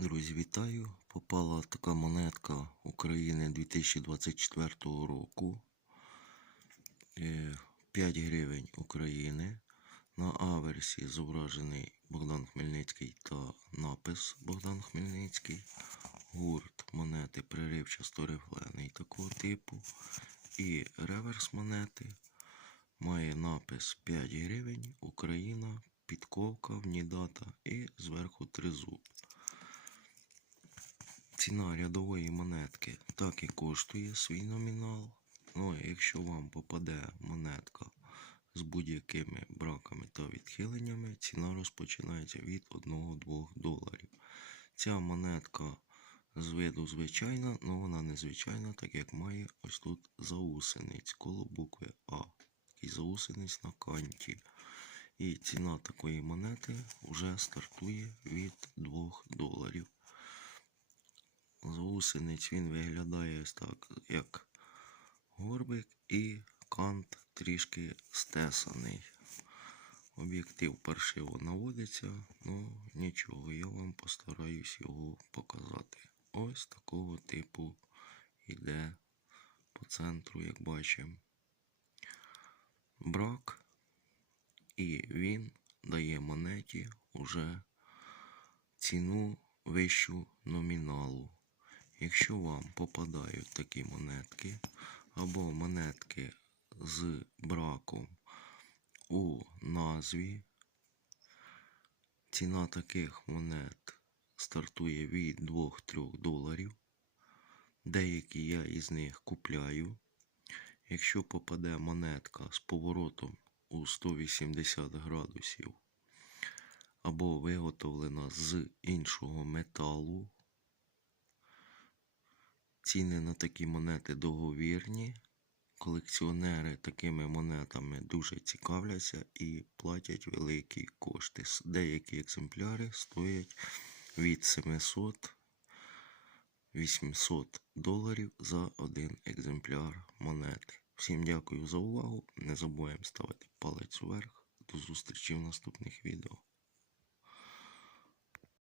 Друзі, вітаю! Попала така монетка України 2024 року. Е, 5 гривень України. На аверсі зображений Богдан Хмельницький та напис Богдан Хмельницький. Гурт монети приривчасто рифлений такого типу. І реверс монети має напис 5 гривень Україна, підковка, внідата і зверху тризуб. Ціна рядової монетки так і коштує свій номінал. Ну, якщо вам попаде монетка з будь-якими браками та відхиленнями, ціна розпочинається від 1-2 доларів. Ця монетка з виду звичайна, але вона незвичайна, так як має ось тут заусениць коло букви А. Такий заусениць на канті. І ціна такої монети вже стартує від 2 доларів. Заусениць він виглядає ось так, як горбик і кант трішки стесаний. Об'єктив паршиво наводиться, ну нічого, я вам постараюсь його показати. Ось такого типу йде по центру, як бачимо. Брак, і він дає монеті уже ціну вищу номіналу. Якщо вам попадають такі монетки або монетки з браком у назві, ціна таких монет стартує від 2-3 доларів. Деякі я із них купляю. Якщо попаде монетка з поворотом у 180 градусів або виготовлена з іншого металу, Ціни на такі монети договірні. Колекціонери такими монетами дуже цікавляться і платять великі кошти. Деякі екземпляри стоять від 700 800 доларів за один екземпляр монети. Всім дякую за увагу. Не забуваємо ставити палець вверх. До зустрічі в наступних відео.